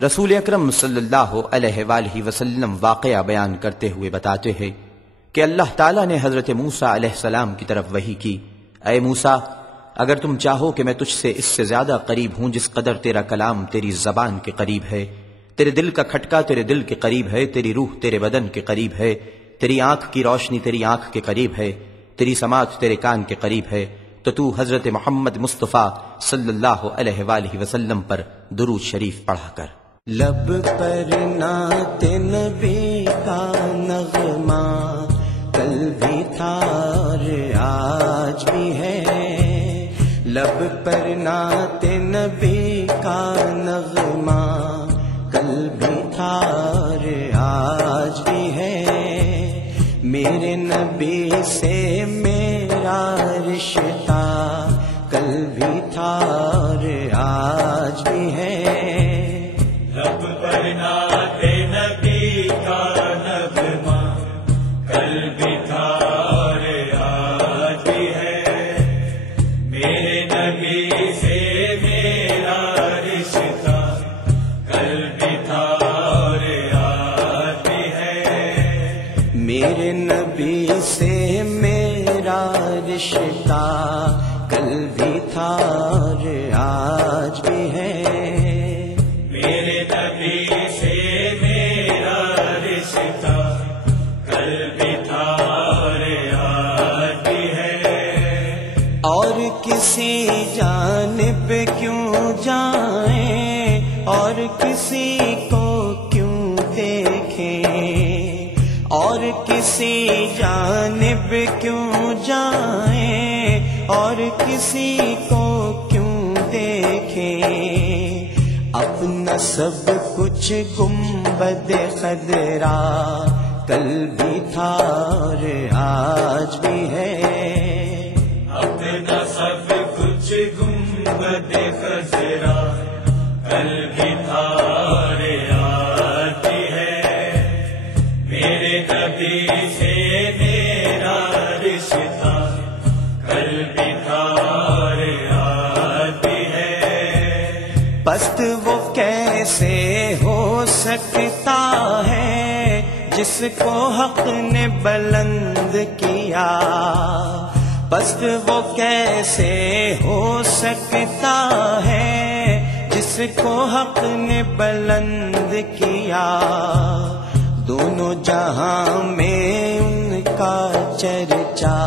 رسول اکرم صلی اللہ علیہ وآلہ وسلم واقعہ بیان کرتے ہوئے بتاتے ہیں کہ اللہ تعالیٰ نے حضرت موسیٰ علیہ السلام کی طرف وحی کی، اے موسیٰ، اگر تم چاہو کہ میں تجھ سے اس سے زیادہ قریب ہوں جس قدر تیرا کلام تیری زبان کے قریب ہے، تیرے دل کا کھٹکا تیرے دل کے قریب ہے، تیری روح تیرے بدن کے قریب ہے، تیری آنکھ کی روشنی تیری آنکھ کے قریب ہے، تیری سماعت تیرے کان کے قریب ہے، تو حضرت محمد مصطفیٰ صلی اللہ علیہ وآلہ وسلم پر درود شریف پڑھا کر۔ لب پر نعت نبی کا نغمہ کل بھی تھا اور آج بھی ہے، لب پر نعت نبی کا نغمہ کل بھی تھا اور آج بھی ہے، میرے نبی سے میرا رشتہ کل بھی تھا اور آج بھی ہے، لب پر نعت نبی کا نغمہ کل بھی تھا اور آج بھی ہے، میرے نبی سے میرا رشتہ کل بھی تھا اور آج بھی ہے، میرے نبی سے میرا رشتہ کل بھی تھا اور آج بھی ہے، میرے نبی سے میرا رشتہ کل بھی تھا اور آج بھی ہے، اور کسی جانب کیوں جائیں اور کسی کو کیوں دیکھیں، اور کسی جانب کیوں جائیں اور کسی کو کیوں دیکھیں، اپنا سب کچھ گنبد خضرا کل بھی تھا اور آج بھی ہے، اپنا سب کچھ گنبد خضرا کل بھی تھا اور آج بھی ہے، میرے نبی سے میرا رشتہ کل بھی تھا اور آج بھی ہے، پست وہ کیسے ہو سکتا ہے جس کو حق نے بلند کیا، پست وہ کیسے ہو سکتا ہے جس کو حق نے بلند کیا، دونوں جہاں میں ان کا چرچا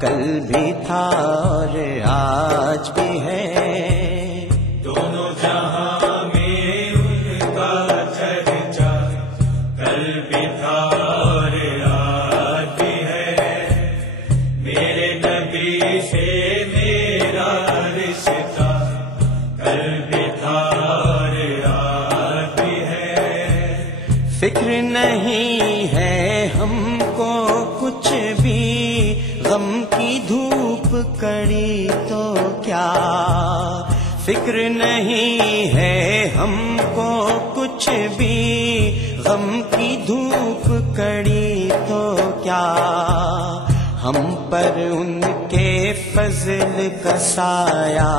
کل بھی تھا اور آج بھی ہے، دونوں جہاں میں ان کا چرچا کل بھی تھا اور آج بھی ہے، میرے نبی سے میرا رشتہ کل بھی تھا اور آج بھی ہے، فکر نہیں ہے ہم کو کچھ بھی، غم کی دھوپ کڑی تو کیا، فکر نہیں ہے ہم کو کچھ بھی، غم کی دھوپ کڑی تو کیا، ہم پر ان کے فضل کا سایہ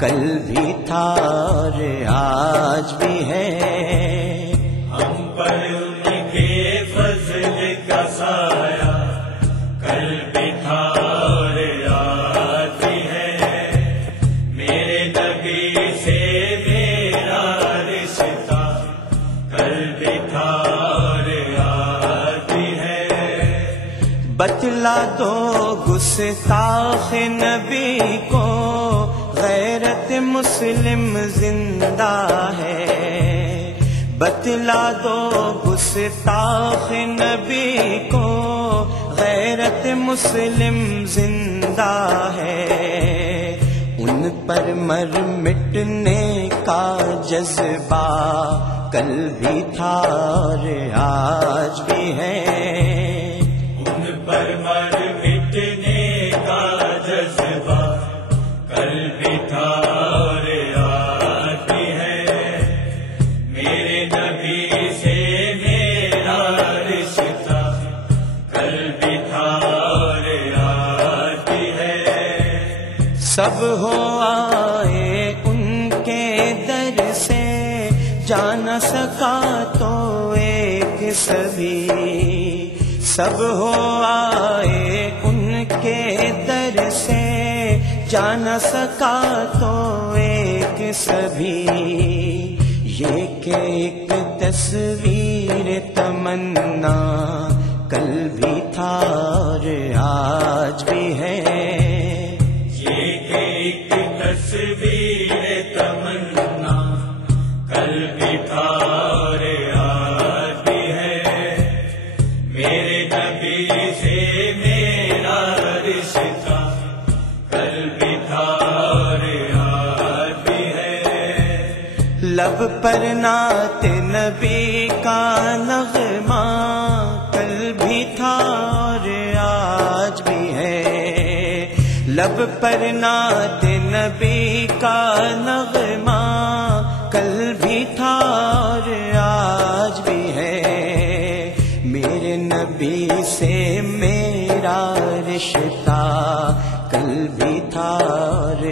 کل بھی تھا اور آج بھی ہے، ہم پر ان کے فضل کا سایہ کل بھی تھا اور آج بھی ہے، میرے نبی سے میرا رشتہ کل بھی تھا اور آج بھی ہے، بتلا دو گستاخ نبی کو غیرت مسلم زندہ ہے، بتلا دو گستاخ نبی کو غیرت مسلم زندہ ہے، ان پر مر مٹنے کا جذبہ کل بھی تھا اور آج بھی ہے، ان پر مر مٹنے کا جذبہ کل بھی تھا اور آج بھی ہے، میرے نبی سے میرا رشتہ کل بھی تھا اور آج بھی ہے، سب ہو آئے ان کے در سے جا نہ سکا تو ایک سبھی سب ہو آئے ان کے در سے، جا نہ سکا تو ایک سبھی، یہ کہ ایک تصویر تمنا کل بھی تھا اور آج بھی ہے، یہ کہ ایک تصویر تمنا کل بھی تھا اور آج بھی ہے، میرے نبی سے میرا رشتہ کل بھی تھا اور آج بھی ہے، لب پر نعت نبی کا نغمہ کل بھی تھا اور آج بھی ہے، لب پر نعت نبی کا نغمہ کل بھی تھا اور آج بھی ہے، میرے نبی سے میرا رشتہ کل بھی تھا اور